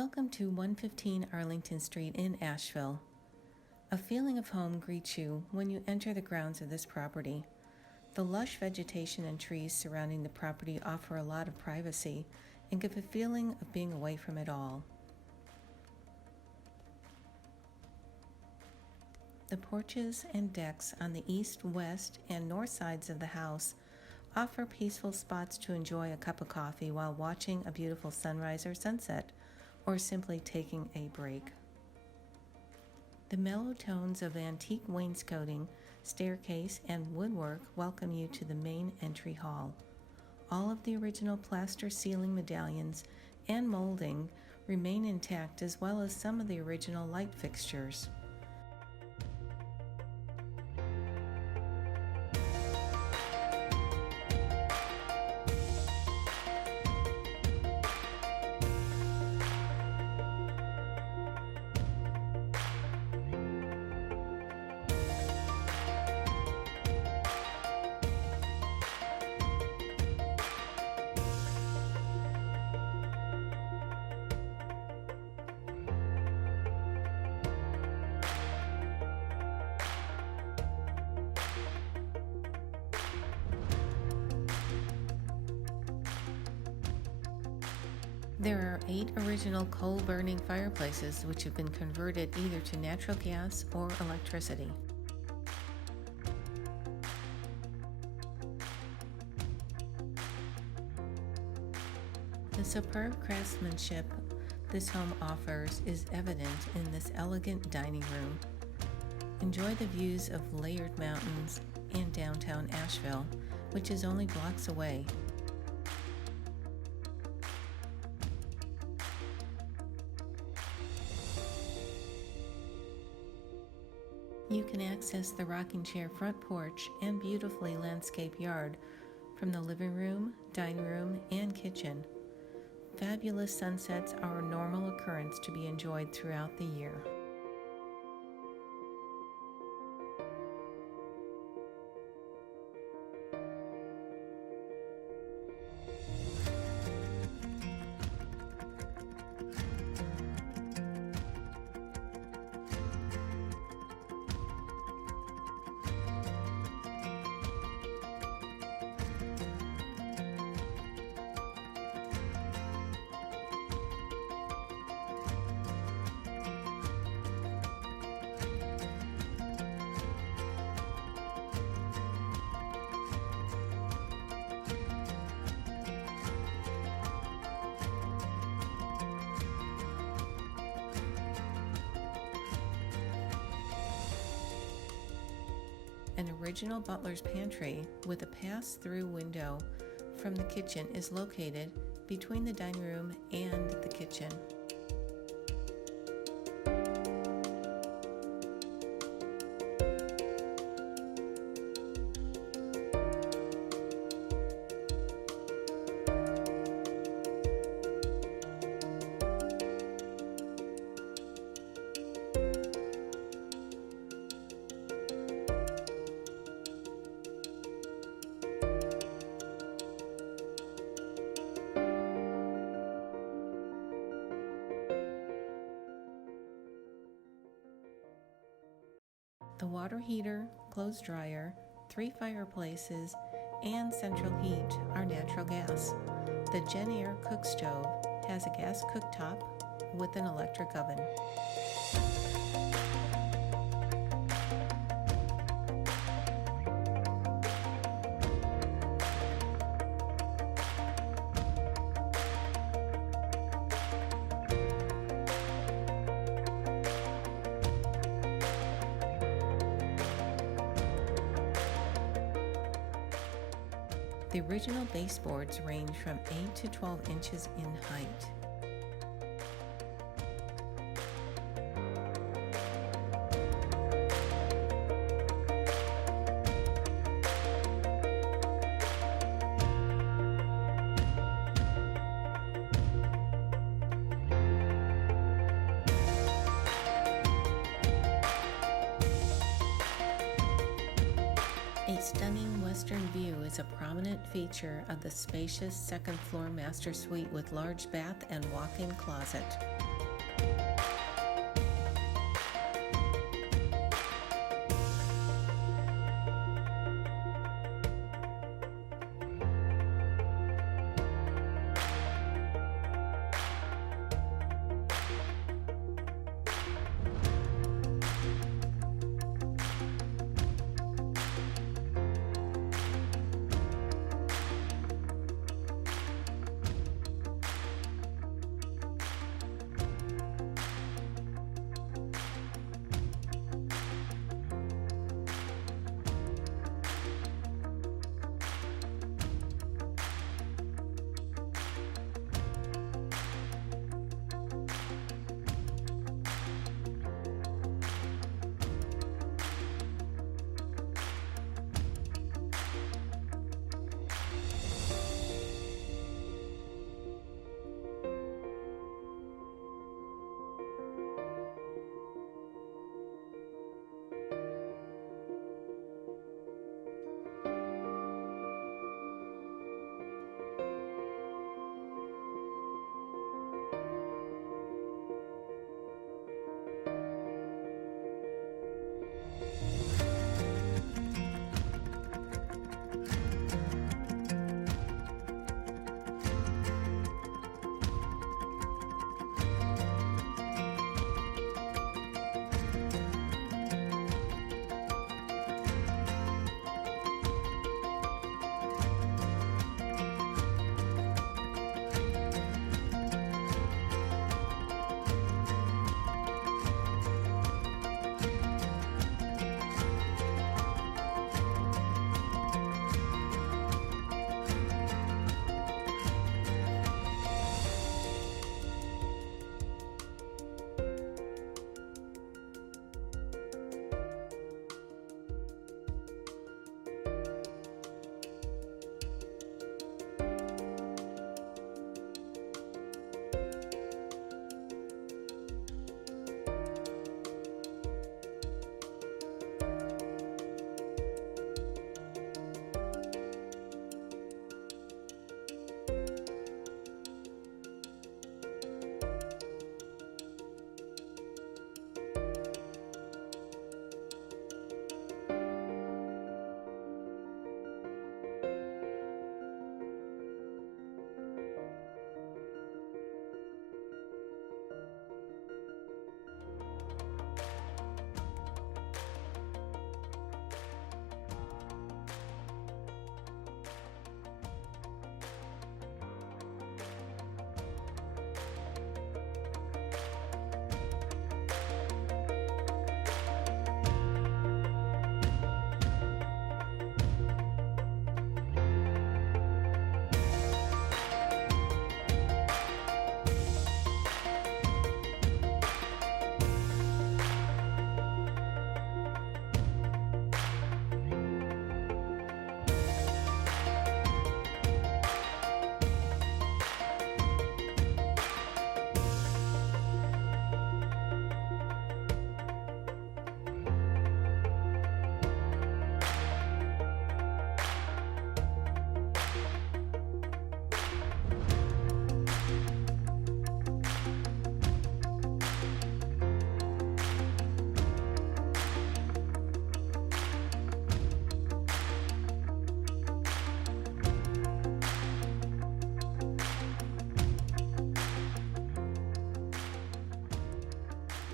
Welcome to 115 Arlington Street in Asheville. A feeling of home greets you when you enter the grounds of this property. The lush vegetation and trees surrounding the property offer a lot of privacy and give a feeling of being away from it all. The porches and decks on the east, west, and north sides of the house offer peaceful spots to enjoy a cup of coffee while watching a beautiful sunrise or sunset, or simply taking a break. The mellow tones of antique wainscoting, staircase, and woodwork welcome you to the main entry hall. All of the original plaster ceiling medallions and molding remain intact, as well as some of the original light fixtures. There are 8 original coal-burning fireplaces which have been converted either to natural gas or electricity. The superb craftsmanship this home offers is evident in this elegant dining room. Enjoy the views of layered mountains and downtown Asheville, which is only blocks away. You can access the rocking chair front porch and beautifully landscaped yard from the living room, dining room, and kitchen. Fabulous sunsets are a normal occurrence to be enjoyed throughout the year. An original Butler's Pantry with a pass-through window from the kitchen is located between the dining room and the kitchen. The water heater, clothes dryer, 3 fireplaces, and central heat are natural gas. The Genair cook stove has a gas cooktop with an electric oven. The original baseboards range from 8 to 12 inches in height. A stunning western view is a prominent feature of the spacious second-floor master suite with large bath and walk-in closet.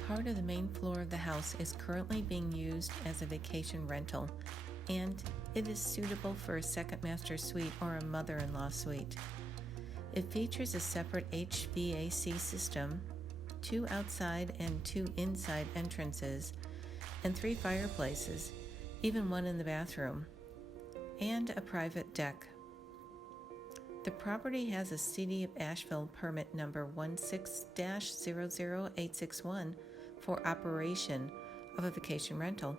Part of the main floor of the house is currently being used as a vacation rental, and it is suitable for a second master suite or a mother-in-law suite. It features a separate HVAC system, 2 outside and 2 inside entrances, and 3 fireplaces, even one in the bathroom, and a private deck. The property has a City of Asheville permit number 16-00861 for operation of a vacation rental.